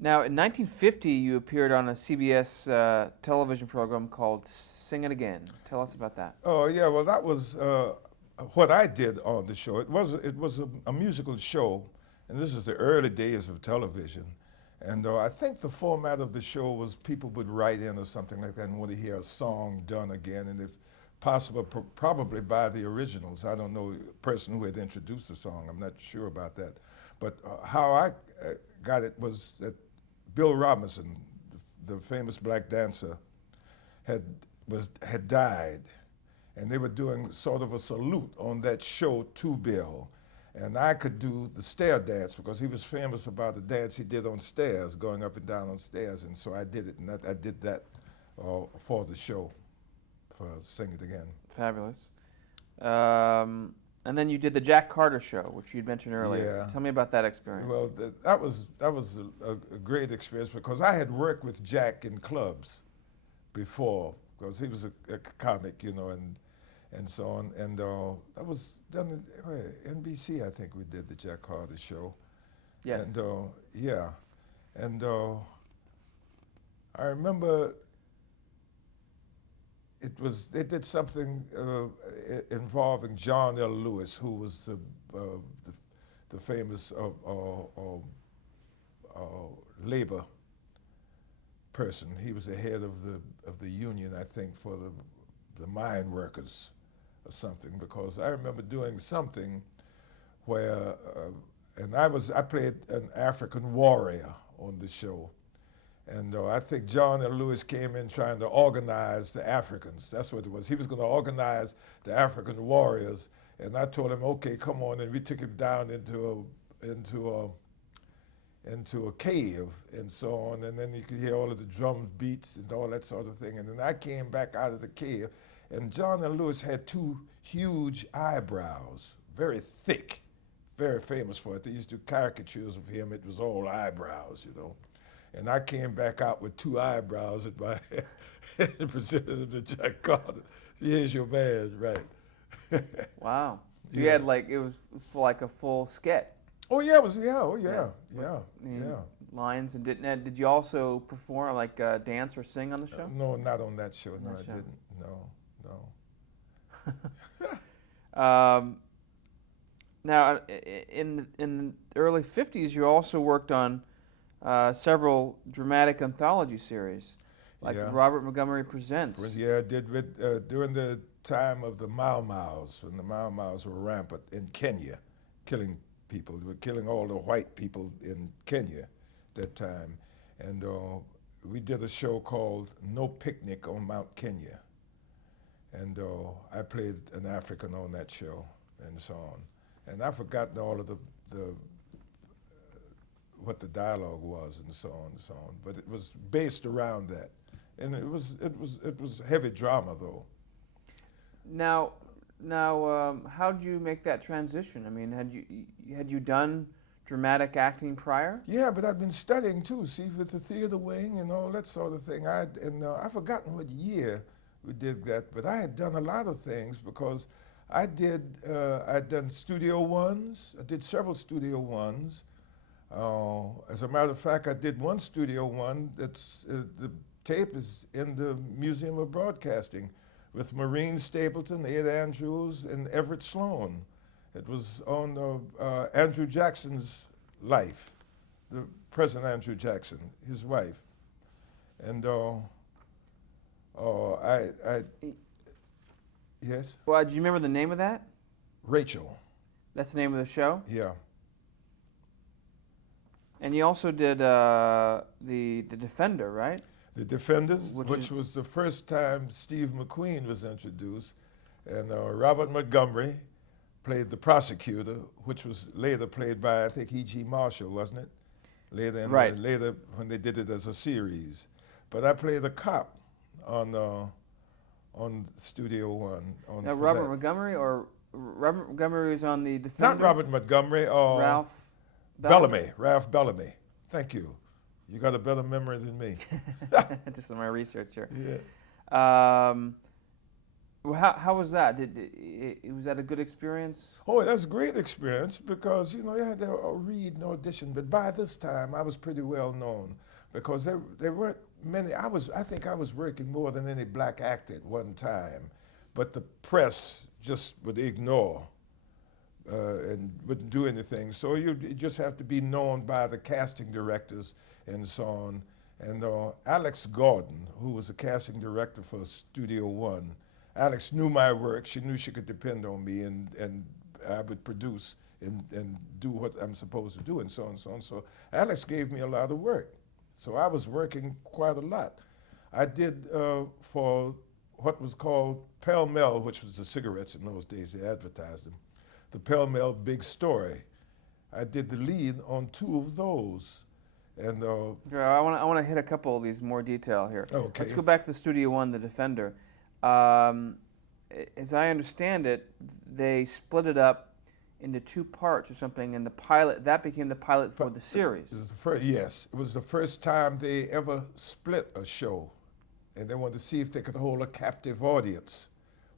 Now, in 1950, you appeared on a CBS television program called Sing It Again. Tell us about that. Oh yeah, well that was what I did on the show. It was a musical show, and this is the early days of television. And I think the format of the show was people would write in or something like that and want to hear a song done again, and if possible, probably by the originals. I don't know the person who had introduced the song. I'm not sure about that. But how I got it was that Bill Robinson, the famous black dancer, had had died, and they were doing sort of a salute on that show to Bill. And I could do the stair dance because he was famous about the dance he did on stairs, going up and down on stairs. And so I did it, and I did that for the show, for Sing It Again. Fabulous. And then you did the Jack Carter Show, which you'd mentioned earlier. Yeah. Tell me about that experience. Well, that was a great experience because I had worked with Jack in clubs before because he was a comic, and so on. And that was done at NBC, I think we did the Jack Carter show. Yes. And yeah, and I remember they did something involving John L. Lewis, who was the famous labor person. He was the head of the union, I think, for the mine workers or something. Because I remember doing something where, and I played an African warrior on the show, and I think John L. Lewis came in trying to organize the Africans. That's what it was. He was going to organize the African warriors, and I told him, okay, come on, and we took him down into a cave and so on, and then you could hear all of the drum beats and all that sort of thing. And then I came back out of the cave, and John L. Lewis had two huge eyebrows, very thick, very famous for it. They used to do caricatures of him. It was all eyebrows. And I came back out with two eyebrows at my head and presented them to Jack Carter. Here's your man, right? Wow. So you Yeah. had it was like a full skit. Oh yeah, oh yeah, Mm, yeah. Lines and did you also perform dance or sing on the show? No, not on that show. No, That I show. didn't. No. Now, in the early '50s, you also worked on several dramatic anthology series, like Yeah. Robert Montgomery Presents. Yeah, I did during the time of the Mau Maus, when the Mau Maus were rampant in Kenya, killing people. They were killing all the white people in Kenya that time. And we did a show called No Picnic on Mount Kenya. And I played an African on that show and so on. And I've forgotten all of the what the dialogue was and so on and so on. But it was based around that. And it was heavy drama though. Now, how did you make that transition? I mean, had you done dramatic acting prior? Yeah, but I've been studying too. See, with the theater wing and all that sort of thing. I've forgotten what year we did that, but I had done a lot of things because I'd done Studio Ones. I did several Studio Ones. As a matter of fact, I did one Studio One that's the tape is in the Museum of Broadcasting with Maureen Stapleton, Ed Andrews, and Everett Sloan. It was on Andrew Jackson's life, the President Andrew Jackson, his wife. And yes, Well, do you remember the name of that? Rachel, That's the name of the show. yeah. And you also did the Defender, right? The Defenders, Which which is- was the first time Steve McQueen was introduced, and Robert Montgomery played the prosecutor, which was later played by I think E.G. Marshall, wasn't it? Right. Later when they did it as a series, but I played the cop on Studio One. Now, for Robert that. Montgomery was on the Not Defender. Robert Montgomery. Ralph Bellamy. Ralph Bellamy. Thank you. You got a better memory than me. Just in my research here. Yeah. Um, Well, how was that? Was that a good experience? Oh, that's a great experience because, you know, you had to read and audition. But by this time, I was pretty well known because there weren't many. I think I was working more than any black actor at one time. But the press just would ignore and wouldn't do anything. So you just have to be known by the casting directors and so on. And Alex Gordon, who was the casting director for Studio One, Alex knew my work. She knew she could depend on me, and I would produce and do what I'm supposed to do, and so on and so on. So Alex gave me a lot of work. So I was working quite a lot. I did for what was called Pell Mell, which was the cigarettes in those days. They advertised them. The Pell Mell Big Story. I did the lead on 2 of those. And I want to hit a couple of these more detail here. okay. Let's go back to the Studio One, The Defender. As I understand it, they split it up into 2 parts or something, and the pilot that became the pilot for the series. It was the first, yes, it was the first time they ever split a show, and they wanted to see if they could hold a captive audience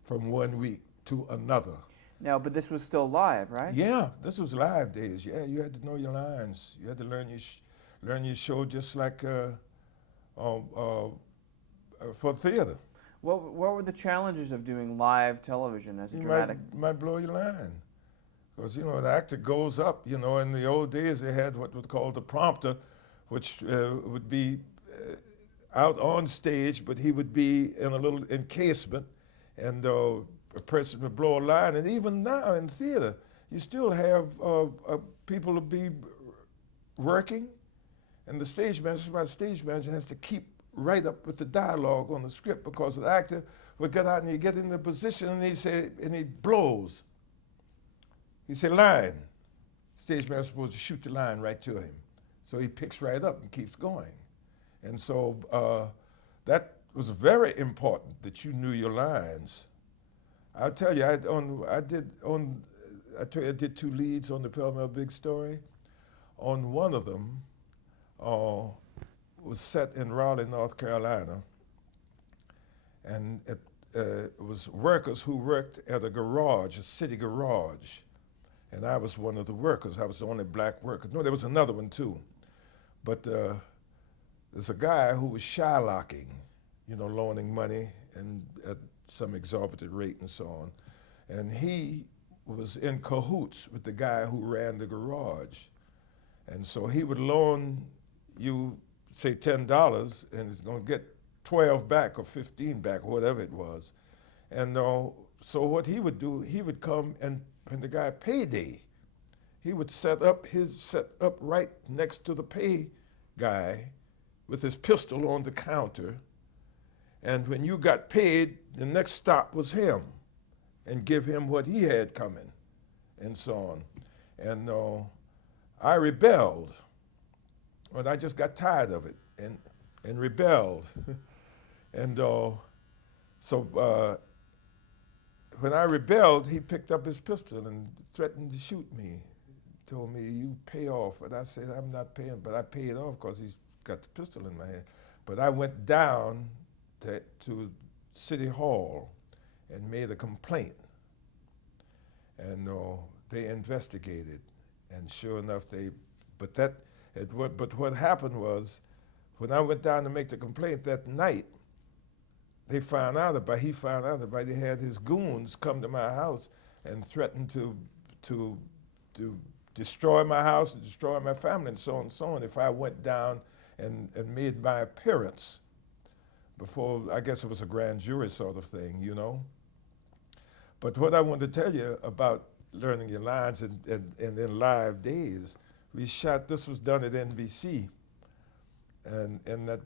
from one week to another. Now, but this was still live, right? Yeah, this was live days. Yeah, you had to know your lines. You had to learn your show just like for theater. What were the challenges of doing live television as a You dramatic? might blow your line. Because, you know, the actor goes up, you know, in the old days they had what was called the prompter, which would be out on stage, but he would be in a little encasement, and a person would blow a line. And even now in theater, you still have people to be working, and the stage manager has to keep right up with the dialogue on the script, because the actor would get out and he'd get in the position and he blows. He said, line. Stage manager's supposed to shoot the line right to him. So he picks right up and keeps going. And so that was very important that you knew your lines. I'll tell you, I did 2 leads on the Pell Mell Big Story. On one of them, was set in Raleigh, North Carolina, and it was workers who worked at a garage, a city garage, and I was one of the workers. I was the only black worker. No, there was another one too, but there's a guy who was Shylocking, you know, loaning money and at some exorbitant rate and so on, and he was in cahoots with the guy who ran the garage, and so he would loan you, say $10, and it's going to get 12 back or 15 back, or whatever it was. And so what he would do, he would come, and when the guy payday, he would set up right next to the pay guy with his pistol on the counter. And when you got paid, the next stop was him, and give him what he had coming, and so on. And I rebelled. But I just got tired of it and rebelled. And so when I rebelled, he picked up his pistol and threatened to shoot me. Told me, you pay off. And I said, I'm not paying, but I paid off because he's got the pistol in my hand. But I went down to City Hall and made a complaint. And they investigated. And sure enough, but what happened was, when I went down to make the complaint that night, he found out about it. They had his goons come to my house and threatened to destroy my house and destroy my family and so on if I went down and made my appearance before, I guess it was a grand jury sort of thing, you know. But what I want to tell you about learning your lines and in live days, this was done at NBC, and in that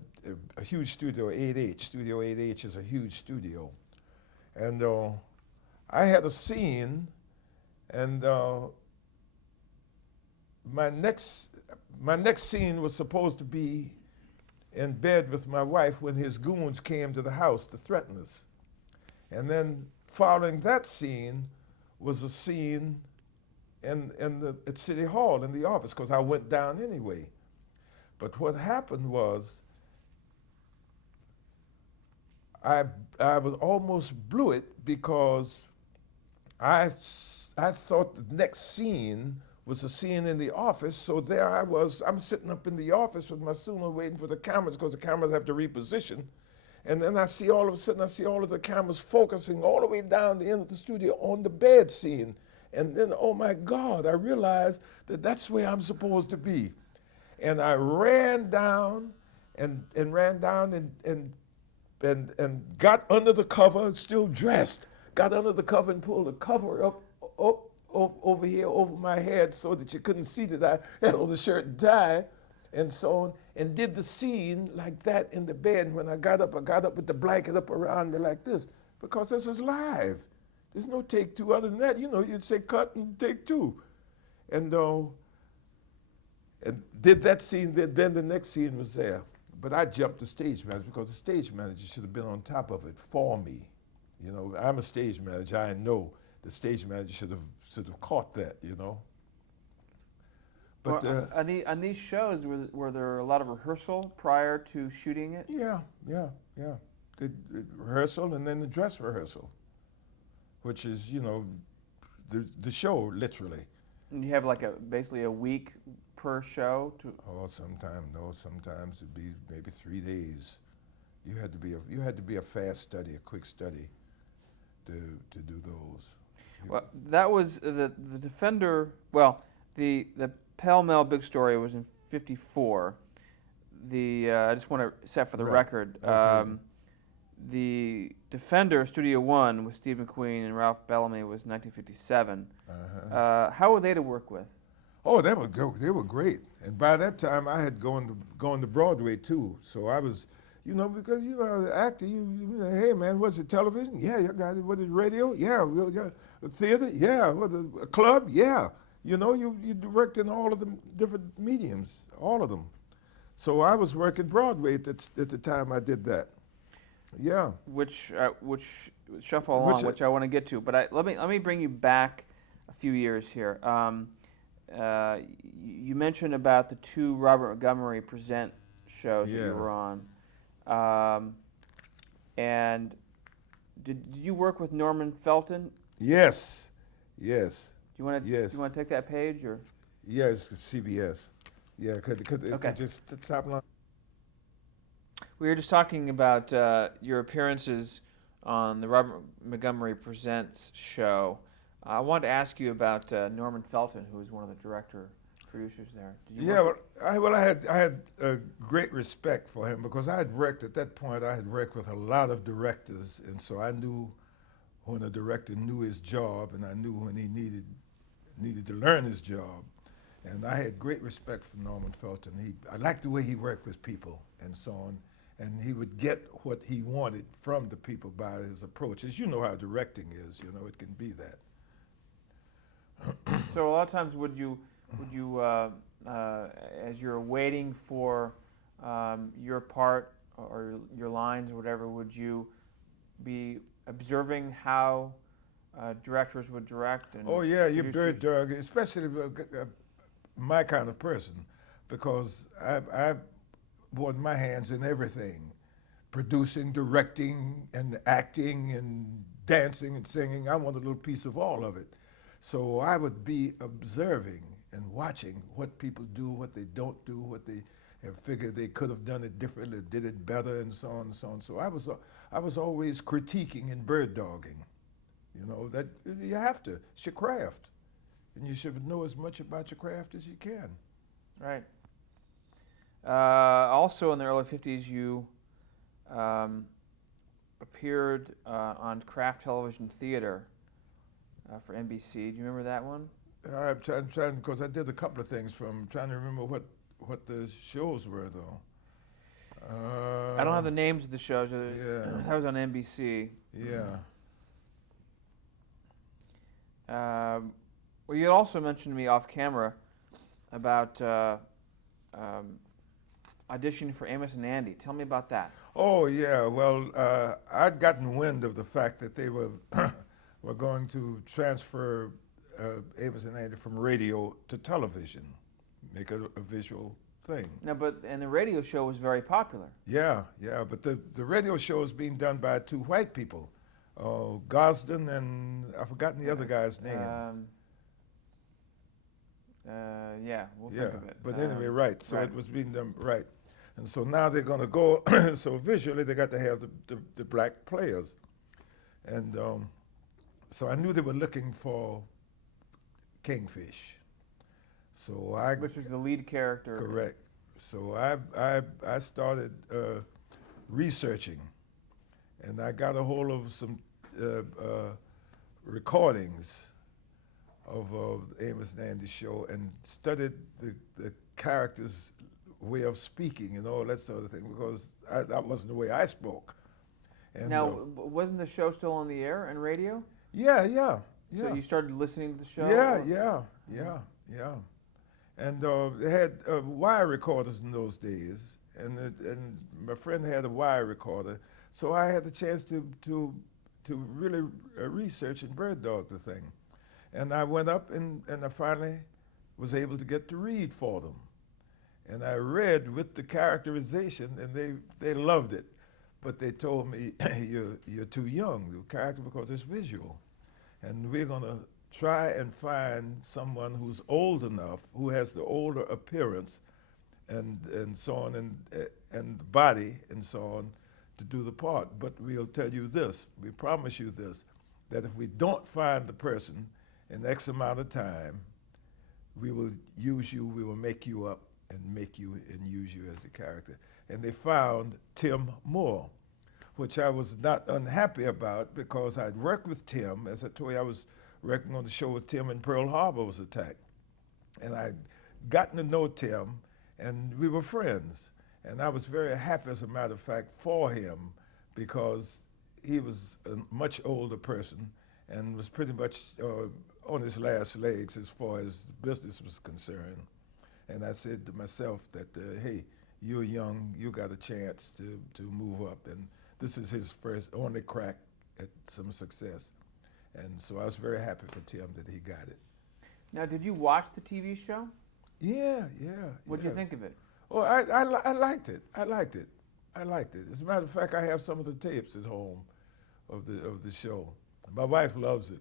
a huge studio, 8H. Studio 8H is a huge studio. And I had a scene, and my next scene was supposed to be in bed with my wife when his goons came to the house to threaten us. And then following that scene was a scene at City Hall in the office, because I went down anyway. But what happened was, I I was almost blew it because I thought the next scene was a scene in the office. So there I was. I'm sitting up in the office with my student waiting for the cameras because the cameras have to reposition. And then I see all of a sudden I see all of the cameras focusing all the way down the end of the studio on the bed scene. And then, oh my God, I realized that that's where I'm supposed to be. And I ran down and ran down and got under the cover, still dressed, got under the cover and pulled the cover up over here over my head so that you couldn't see that I had on the shirt and tie and so on, and did the scene like that in the bed. And when I got up with the blanket up around me like this, because this is live. There's no take two other than that. You know, you'd say cut and take two. And did that scene, then the next scene was there. But I jumped the stage manager because the stage manager should have been on top of it for me. You know, I'm a stage manager. I know the stage manager should have caught that, you know. But Well, on these shows, were there a lot of rehearsal prior to shooting it? yeah. The rehearsal and then the dress rehearsal, which is, you know, the show literally. And you have like basically a week per show to. Oh, sometimes it'd be maybe 3 days. You had to be a fast study, a quick study, to do those. Well, that was the Defender. Well, the Pell Mell Big Story was in '54. I just want to set for the Right. record. Okay. The Defender Studio One with Steve McQueen and Ralph Bellamy was 1957. Uh-huh. How were they to work with? Oh, they were great. And by that time, I had gone to Broadway too. So I was, you know, because you know, as an actor, you know, hey man, what's it, television? Yeah, you got it. What is radio? Yeah, we got a theater? Yeah, what a club? Yeah. You know, you direct in all of the different mediums, all of them. So I was working Broadway at the time I did that. Yeah. Which shuffle along, which I want to get to. But let me bring you back a few years here. You mentioned about the two Robert Montgomery Present shows that Yeah. you were on, and did you work with Norman Felton? Yes. Do you want to Yes. take that page or? Yes, CBS. Yeah, could Okay. just the top line. We were just talking about your appearances on the Robert Montgomery Presents show. I wanted to ask you about Norman Felton, who was one of the producers there. Did you Yeah, work I had great respect for him because I had worked at that point. I had worked with a lot of directors, and so I knew when a director knew his job, and I knew when he needed to learn his job. And I had great respect for Norman Felton. I liked the way he worked with people and so on, and he would get what he wanted from the people by his approach. As you know how directing is, you know, it can be that. So a lot of times, would you as you're waiting for your part or your lines or whatever, would you be observing how directors would direct? And Oh yeah, you're very producers? drug, especially my kind of person, because I've worn my hands in everything, producing, directing, and acting, and dancing and singing. I want a little piece of all of it. So I would be observing and watching what people do, what they don't do, what they have figured they could have done it differently, did it better, and so on and so on. So I was always critiquing and bird dogging. You know, that you have to. It's your craft. And you should know as much about your craft as you can. Right. Also, in the early '50s, you appeared on Kraft Television Theater for NBC. Do you remember that one? I'm trying because I did a couple of things from trying to remember what the shows were though. I don't have the names of the shows. Yeah. That was on NBC. Yeah. Well, you also mentioned to me off camera about auditioning for Amos and Andy. Tell me about that. Oh yeah. Well, I'd gotten wind of the fact that they were were going to transfer Amos and Andy from radio to television, make a visual thing. No, and the radio show was very popular. Yeah, yeah, but the radio show is being done by two white people, Gosden and I've forgotten the other guy's name. Yeah, we'll Yeah, think of it. but anyway, right. So right. it was being done right, and so now they're going to go. So visually, they got to have the black players, and so I knew they were looking for Kingfish. So Which was the lead character. correct. So I started researching, and I got a hold of some recordings of Amos and Andy's show and studied the characters' way of speaking and all that sort of thing, because that wasn't the way I spoke. And Now, wasn't the show still on the air and radio? yeah. So you started listening to the show? Yeah. And they had wire recorders in those days, and my friend had a wire recorder, so I had the chance to really research and bird dog the thing. And I went up and I finally was able to get to read for them. And I read with the characterization, and they loved it. But they told me, you're too young, the character, because it's visual. And we're going to try and find someone who's old enough, who has the older appearance and so on, and body and so on, to do the part. But we'll tell you this, we promise you this, that if we don't find the person in X amount of time, we will use you, we will make you up and make you and use you as the character. And they found Tim Moore, which I was not unhappy about, because I'd worked with Tim. As I told you, I was working on the show with Tim when Pearl Harbor was attacked. And I'd gotten to know Tim, and we were friends. And I was very happy, as a matter of fact, for him, because he was a much older person and was pretty much on his last legs as far as the business was concerned. And I said to myself that, hey, you're young, you got a chance to move up, and this is his only crack at some success. And so I was very happy for Tim that he got it. Now, did you watch the TV show? Yeah. What did you think of it? Oh, I liked it. I liked it. As a matter of fact, I have some of the tapes at home of the show. My wife loves it.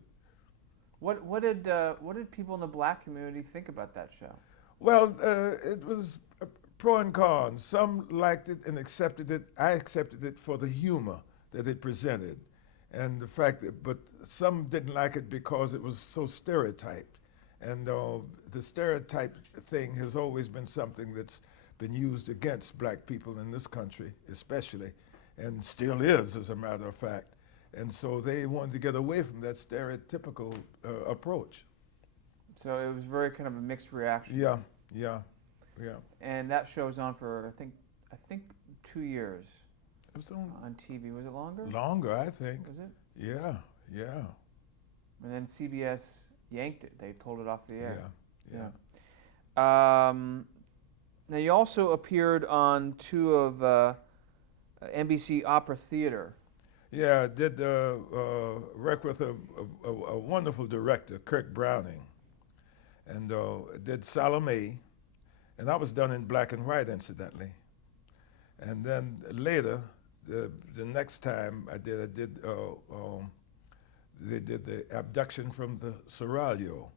What did people in the black community think about that show? Well, it was pro and con. Some liked it and accepted it. I accepted it for the humor that it presented, and the fact that, but some didn't like it because it was so stereotyped. And the stereotype thing has always been something that's been used against black people in this country, especially, and still is, as a matter of fact. And so they wanted to get away from that stereotypical approach. So it was very kind of a mixed reaction. Yeah. And that show was on for I think 2 years. It was on TV. Was it longer? Longer, I think. Was it? Yeah. And then CBS yanked it. They pulled it off the air. Yeah. Now you also appeared on 2 of NBC Opera Theater. Yeah, I did work with a wonderful director, Kirk Browning, and did Salome, and that was done in black and white, incidentally. And then later, the next time they did the Abduction from the Seraglio,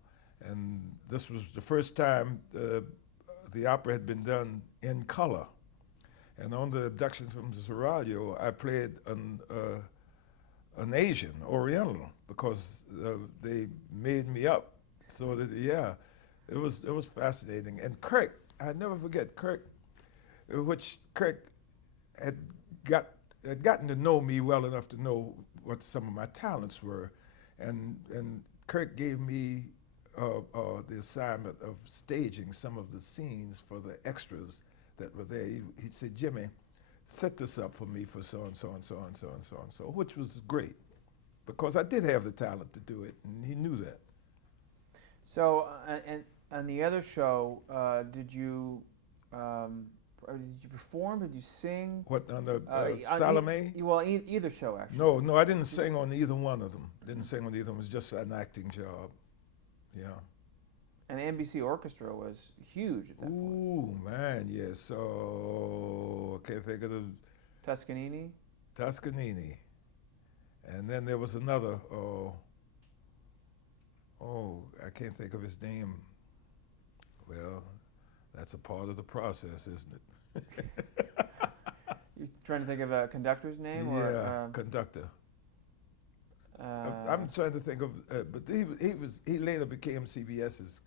and this was the first time the opera had been done in color. And on the Abduction from the Seraglio, I played an Asian, Oriental, because they made me up. So that, yeah, it was fascinating. And Kirk, I never forget Kirk, which Kirk had gotten to know me well enough to know what some of my talents were, and Kirk gave me the assignment of staging some of the scenes for the extras that were there. He said, Jimmy, set this up for me for so and so and so and so and so and so, which was great, because I did have the talent to do it, and he knew that. So, and on the other show, did you perform? Did you sing? What, on the Salome? Either show, actually. No, I didn't sing on either one of them. Didn't sing on either of them. It was just an acting job. Yeah. And the NBC Orchestra was huge at that point. Ooh, man, yes. So I can't think of the Toscanini. Toscanini. And then there was another, I can't think of his name. Well, that's a part of the process, isn't it? You're trying to think of a conductor's name, yeah, or conductor. I'm trying to think of, but he later became CBS's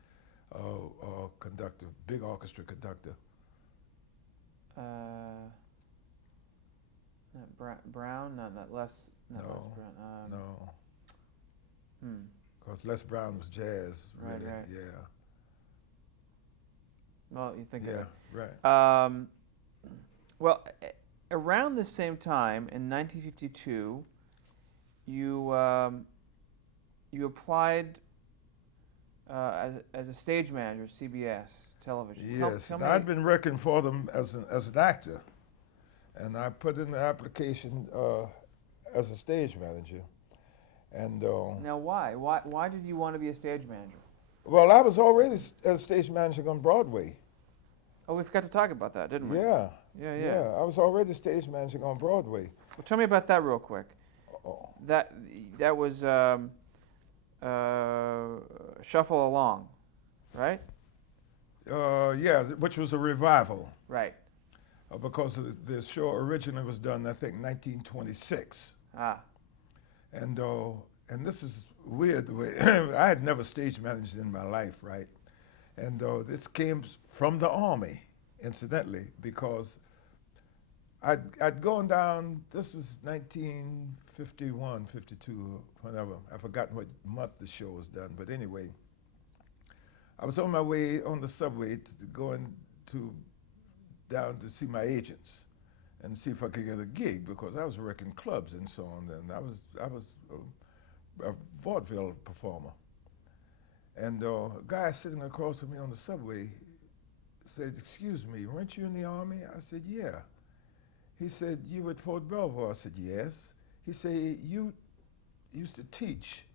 conductor, big orchestra conductor. not Brown, not Les, not No, Les Brown. No, Hmm. because Les Brown was jazz, Right, really. right. Yeah. Well, you think of Yeah, it. right. Well, around the same time in 1952, you applied as a stage manager, CBS television. Yes, Tell me. I'd been working for them as an actor, and I put in the application as a stage manager. And Now, why? Why did you want to be a stage manager? well, I was already a stage manager on Broadway. Oh, we forgot to talk about that, didn't we? Yeah, Yeah. I was already stage managing on Broadway. Well, tell me about that real quick. Oh. That was Shuffle Along, right? Yeah, which was a revival Right. because the show originally was done, I think, 1926. Ah. And this is weird the way I had never stage managed in my life, right? And this came from the Army, incidentally, because I'd gone down. This was 1951, 52, whatever. I've forgotten what month the show was done, but anyway, I was on my way on the subway going down to see my agents and see if I could get a gig because I was working clubs and so on. And I was a vaudeville performer. And a guy sitting across from me on the subway said, "Excuse me, weren't you in the Army?" I said, "Yeah." He said, "You were at Fort Belvoir?" I said, "Yes." He said, "You used to teach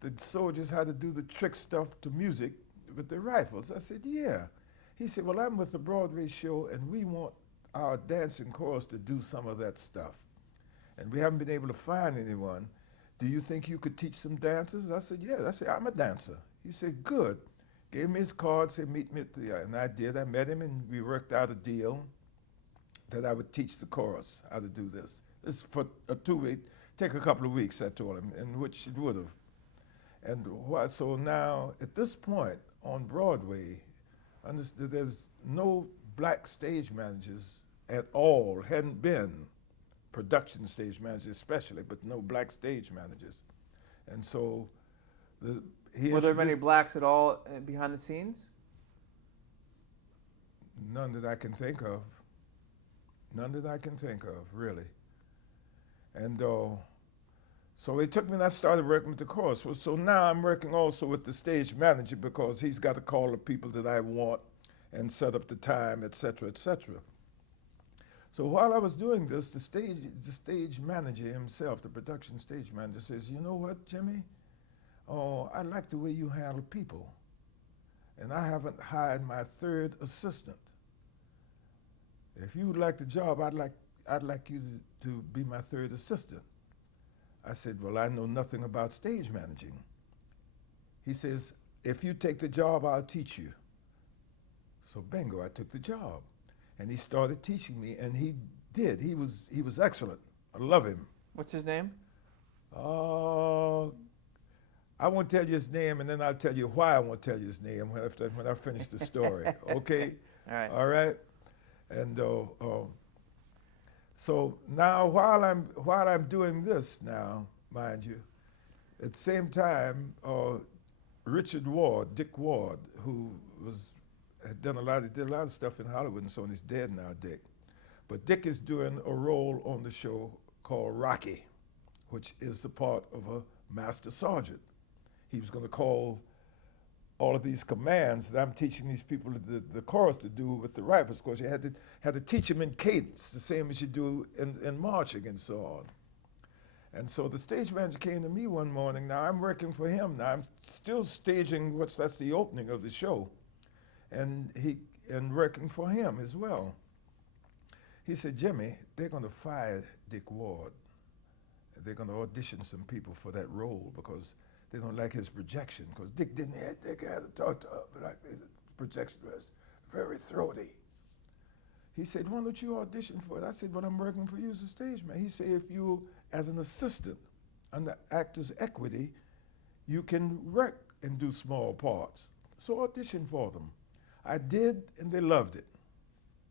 the soldiers how to do the trick stuff to music with their rifles." I said, "Yeah." He said, "Well, I'm with the Broadway show, and we want our dancing chorus to do some of that stuff. And we haven't been able to find anyone. Do you think you could teach some dancers?" I said, "Yeah." I said, "I'm a dancer." He said, "Good." Gave me his card, said, "Meet me at the," and I did. I met him, and we worked out a deal that I would teach the chorus how to do this. This for a 2-week, take a couple of weeks, I told him, in which it would have. And so now, at this point on Broadway, there's no black stage managers at all, hadn't been production stage managers especially, but no black stage managers. And so Were there many blacks at all behind the scenes? None that I can think of. None that I can think of, really. And so he took me and I started working with the chorus. Well, so now I'm working also with the stage manager because he's got to call the people that I want and set up the time, et cetera, et cetera. So while I was doing this, the stage manager himself, the production stage manager, says, "You know what, Jimmy? Oh, I like the way you handle people. And I haven't hired my third assistant. If you would like the job, I'd like you to be my third assistant." I said, "Well, I know nothing about stage managing." He says, "If you take the job, I'll teach you." So bingo, I took the job. And he started teaching me, and he did. He was excellent. I love him. What's his name? I won't tell you his name, and then I'll tell you why I won't tell you his name when I finish the story. Okay? All right. All right. And so now, while I'm doing this now, mind you, at the same time, Richard Ward, Dick Ward, who did a lot of stuff in Hollywood and so on. He's dead now, Dick. But Dick is doing a role on the show called Rocky, which is a part of a master sergeant. He was going to call all of these commands that I'm teaching these people the chorus to do with the rifles. Of course, you had to teach them in cadence, the same as you do in marching and so on. And so the stage manager came to me one morning. Now I'm working for him. Now I'm still staging that's the opening of the show, and working for him as well. He said, "Jimmy, they're going to fire Dick Ward. They're going to audition some people for that role because they don't like his projection. Because Dick had to talk to her like his projection was very throaty." He said, "Why don't you audition for it?" I said, "Well, I'm working for you as a stage man." He said, "If you, as an assistant under Actors Equity, you can work and do small parts. So audition for them." I did, and they loved it.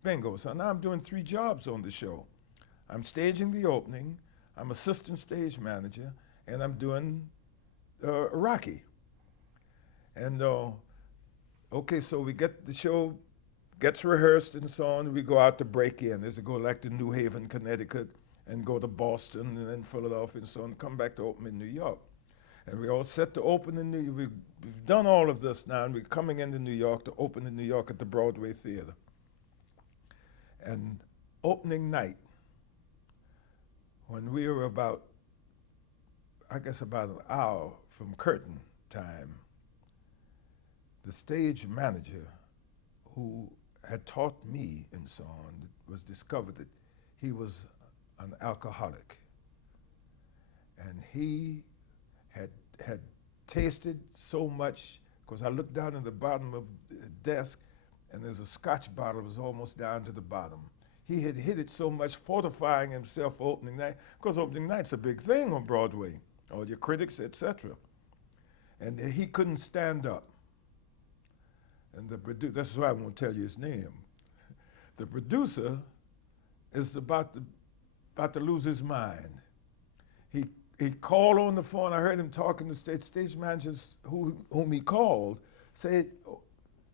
Bingo. So now I'm doing 3 jobs on the show. I'm staging the opening, I'm assistant stage manager, and I'm doing Rocky. And okay, so we get the show, gets rehearsed and so on. We go out to break in. There's a go like to New Haven, Connecticut, and go to Boston and then Philadelphia and so on, come back to open in New York. And we're all set to open in New York. We've done all of this now, and we're coming into New York to open in New York at the Broadway Theater. And opening night, when we were about, I guess about an hour from curtain time, the stage manager who had taught me and so on was discovered that he was an alcoholic. And he had tasted so much, because I looked down at the bottom of the desk and there's a scotch bottle that was almost down to the bottom. He had hit it so much, fortifying himself for opening night, because opening night's a big thing on Broadway, all your critics, etc. And he couldn't stand up. And that's why I won't tell you his name. The producer is about to lose his mind. He called on the phone. I heard him talking to stage managers whom he called, said,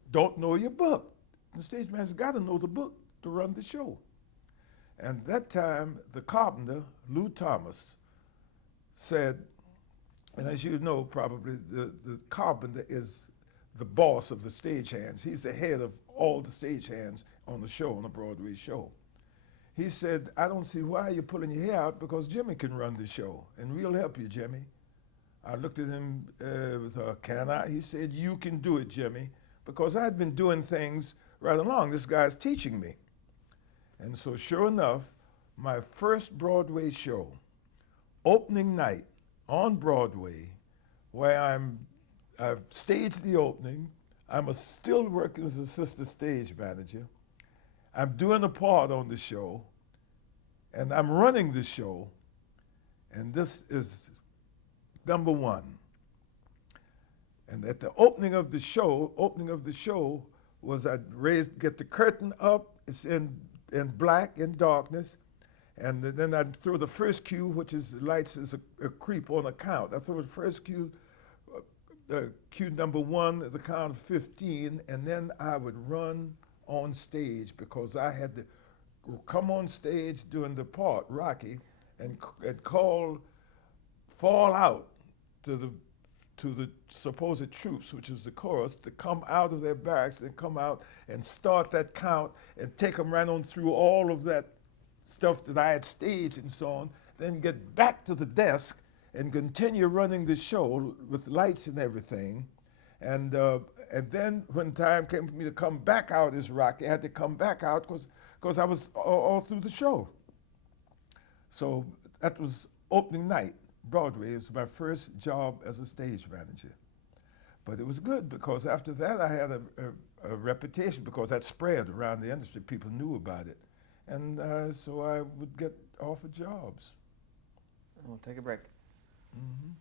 "Don't know your book." The stage manager's got to know the book to run the show. And that time, the carpenter, Lou Thomas, said, and as you know probably, the carpenter is the boss of the stagehands. He's the head of all the stagehands on the show, on the Broadway show. He said, "I don't see why you're pulling your hair out, because Jimmy can run the show, and we'll help you, Jimmy." I looked at him with can I? He said, "You can do it, Jimmy," because I'd been doing things right along. This guy's teaching me. And so sure enough, my first Broadway show, opening night on Broadway, where I've staged the opening, I'm still working as assistant stage manager, I'm doing a part on the show, and I'm running the show, and this is number 1. And at the opening of the show was I'd get the curtain up, it's in black, in darkness, and then I'd throw the first cue, which is the lights is a creep on a count. I throw the first cue, cue number 1, the count of 15, and then I would run on stage, because I had to come on stage doing the part, Rocky, and fall out to the supposed troops, which was the chorus, to come out of their barracks and come out and start that count and take them right on through all of that stuff that I had staged and so on, then get back to the desk and continue running the show with lights and everything. And then when time came for me to come back out as Rocky, I had to come back out because I was all through the show. So that was opening night, Broadway. It was my first job as a stage manager. But it was good, because after that I had a reputation, because that spread around the industry. People knew about it. And so I would get offered jobs. We'll take a break. Mm-hmm.